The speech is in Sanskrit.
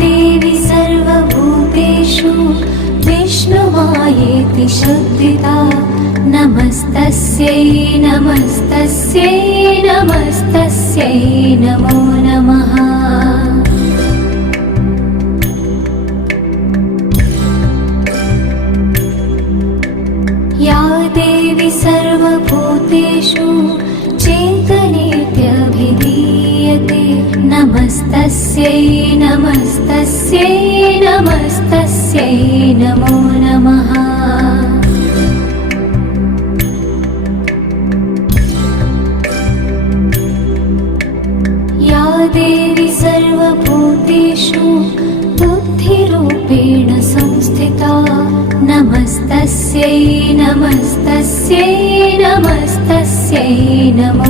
देवी सर्वभूतेषु विष्णुमायेति शब्दिता नमस्तस्यै नमस्तस्यै नमस्तस्यै नमो नमः। या देवी सर्वभूतेषु चेतनेत्यभिधीयते नमस्तस्यै नमस्तस्यै नमस्तस्यै नमो नमः। या देवी सर्वभूतेषु बुद्धिरूपेण संस्थिता नमस्तस्यै नमस्तस्यै नमस्तस्यै नमो